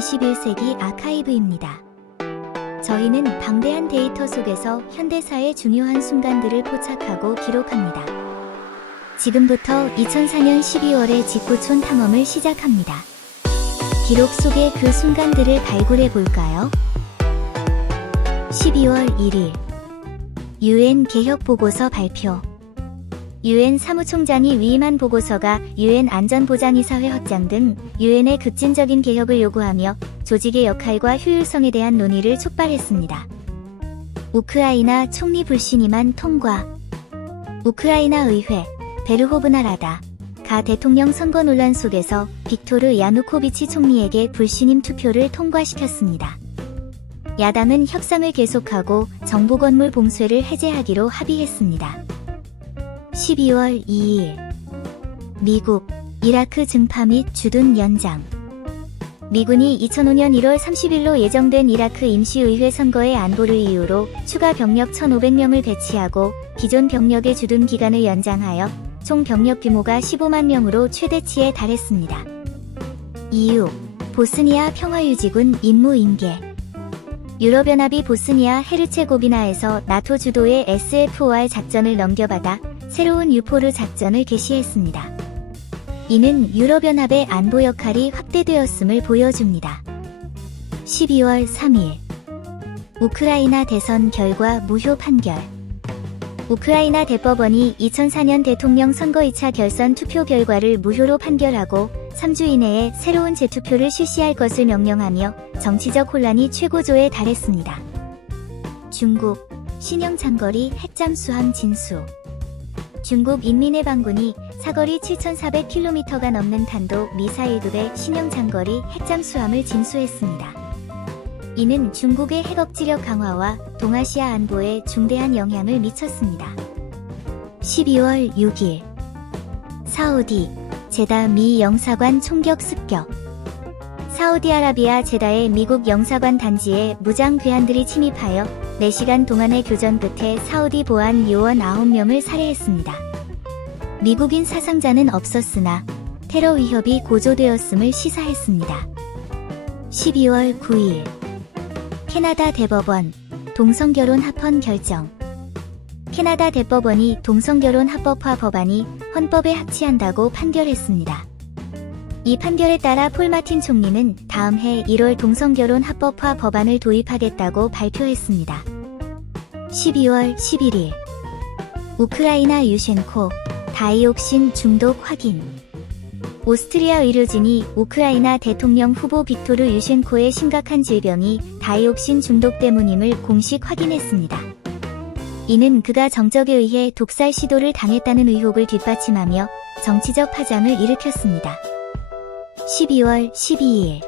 21세기 아카이브입니다. 저희는 방대한 데이터 속에서 현대사의 중요한 순간들을 포착하고 기록합니다. 지금부터 2004년 12월에 직구촌 탐험을 시작합니다. 기록 속의 그 순간들을 발굴해 볼까요? 12월 1일 UN 개혁보고서 발표. UN 사무총장이 위임한 보고서가 UN 안전보장이사회 확장 등 UN의 급진적인 개혁을 요구하며 조직의 역할과 효율성에 대한 논의를 촉발했습니다. 우크라이나 총리 불신임안 통과. 우크라이나 의회 베르호브나 라다 가 대통령 선거 논란 속에서 빅토르 야누코비치 총리에게 불신임 투표를 통과시켰습니다. 야당은 협상을 계속하고 정부 건물 봉쇄를 해제하기로 합의했습니다. 12월 2일 미국, 이라크 증파 및 주둔 연장. 미군이 2005년 1월 30일로 예정된 이라크 임시의회 선거의 안보를 이유로 추가 병력 1,500명을 배치하고 기존 병력의 주둔 기간을 연장하여 총 병력 규모가 15만 명으로 최대치에 달했습니다. EU, 보스니아 평화유지군 임무 인계. 유럽연합이 보스니아 헤르체고비나에서 나토 주도의 SFOR 작전을 넘겨받아 새로운 유포르 작전을 개시했습니다. 이는 유럽연합의 안보 역할이 확대되었음을 보여줍니다. 12월 3일 우크라이나 대선 결과 무효 판결. 우크라이나 대법원이 2004년 대통령 선거 2차 결선 투표 결과를 무효로 판결하고 3주 이내에 새로운 재투표를 실시할 것을 명령하며 정치적 혼란이 최고조에 달했습니다. 중국, 신형 장거리 핵잠수함 진수. 중국 인민해방군이 사거리 7,400km가 넘는 탄도 미사일급의 신형 장거리 핵잠수함을 진수했습니다. 이는 중국의 핵억지력 강화와 동아시아 안보에 중대한 영향을 미쳤습니다. 12월 6일 사우디, 제다 미 영사관 총격 습격. 사우디아라비아 제다의 미국 영사관 단지에 무장 괴한들이 침입하여 4시간 동안의 교전 끝에 사우디 보안 요원 9명을 살해했습니다. 미국인 사상자는 없었으나 테러 위협이 고조되었음을 시사했습니다. 12월 9일 캐나다 대법원 동성결혼 합헌 결정. 캐나다 대법원이 동성결혼 합법화 법안이 헌법에 합치한다고 판결했습니다. 이 판결에 따라 폴 마틴 총리는 다음 해 1월 동성결혼 합법화 법안을 도입하겠다고 발표했습니다. 12월 11일 우크라이나 유셴코 다이옥신 중독 확인. 오스트리아 의료진이 우크라이나 대통령 후보 빅토르 유셴코의 심각한 질병이 다이옥신 중독 때문임을 공식 확인했습니다. 이는 그가 정적에 의해 독살 시도를 당했다는 의혹을 뒷받침하며 정치적 파장을 일으켰습니다. 12월 12일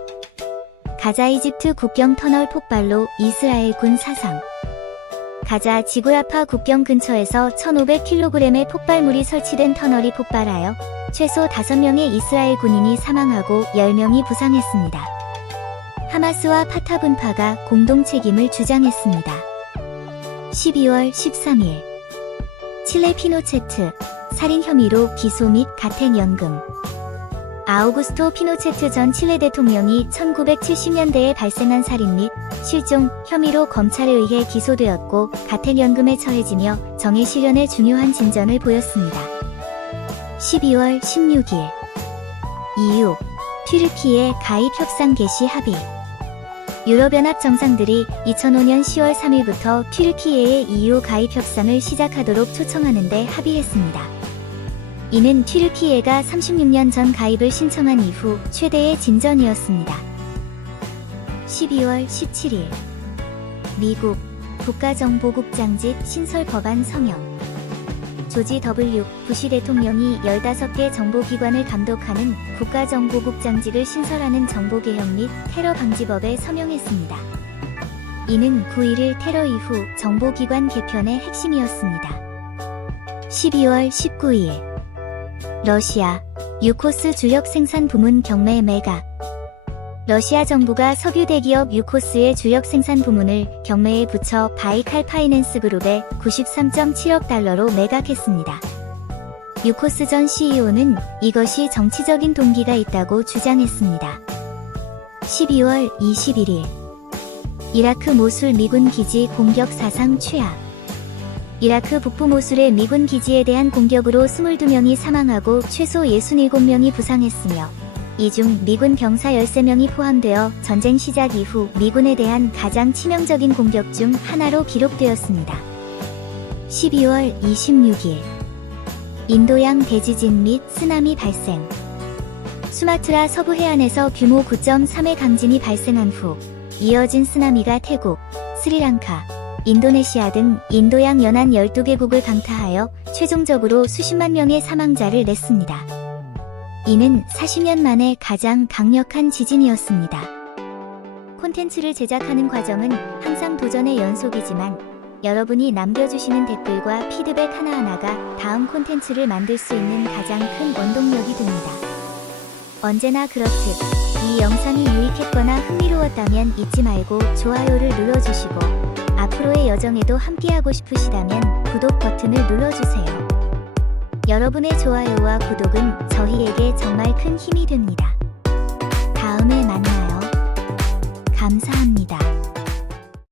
가자 이집트 국경 터널 폭발로 이스라엘 군 사상. 가자 지구라파 국경 근처에서 1,500kg의 폭발물이 설치된 터널이 폭발하여 최소 5명의 이스라엘 군인이 사망하고 10명이 부상했습니다. 하마스와 파타 분파가 공동 책임을 주장했습니다. 12월 13일 칠레 피노체트 살인 혐의로 기소 및 가택연금. 아우구스토 피노체트 전 칠레 대통령이 1970년대에 발생한 살인 및 실종 혐의로 검찰에 의해 기소되었고 가택연금에 처해지며 정의 실현에 중요한 진전을 보였습니다. 12월 16일 EU, 튀르키예 가입 협상 개시 합의. 유럽연합 정상들이 2005년 10월 3일부터 튀르키예의 EU 가입 협상을 시작하도록 초청하는 데 합의했습니다. 이는 튀르키예가 36년 전 가입을 신청한 이후 최대의 진전이었습니다. 12월 17일 미국 국가정보국장직 신설 법안 성명. 조지 W. 부시 대통령이 15개 정보기관을 감독하는 국가정보국장직을 신설하는 정보개혁 및 테러방지법에 서명했습니다. 이는 9.11 테러 이후 정보기관 개편의 핵심이었습니다. 12월 19일 러시아, 유코스 주력 생산 부문 경매 매각. 러시아 정부가 석유 대기업 유코스의 주력 생산 부문을 경매에 붙여 바이칼 파이낸스 그룹에 93.7억 달러로 매각했습니다. 유코스 전 CEO는 이것이 정치적인 동기가 있다고 주장했습니다. 12월 21일 이라크 모술 미군 기지 공격 사상 최악. 이라크 북부 모술의 미군 기지에 대한 공격으로 22명이 사망하고 최소 67명이 부상했으며 이 중 미군 병사 13명이 포함되어 전쟁 시작 이후 미군에 대한 가장 치명적인 공격 중 하나로 기록되었습니다. 12월 26일 인도양 대지진 및 쓰나미 발생. 수마트라 서부 해안에서 규모 9.3의 강진이 발생한 후 이어진 쓰나미가 태국, 스리랑카, 인도네시아 등 인도양 연안 12개국을 강타하여 최종적으로 수십만 명의 사망자를 냈습니다. 이는 40년 만에 가장 강력한 지진이었습니다. 콘텐츠를 제작하는 과정은 항상 도전의 연속이지만 여러분이 남겨주시는 댓글과 피드백 하나하나가 다음 콘텐츠를 만들 수 있는 가장 큰 원동력이 됩니다. 언제나 그렇듯 이 영상이 유익했거나 흥미로웠다면 잊지 말고 좋아요를 눌러주시고 앞으로의 여정에도 함께하고 싶으시다면 구독 버튼을 눌러주세요. 여러분의 좋아요와 구독은 저희에게 정말 큰 힘이 됩니다.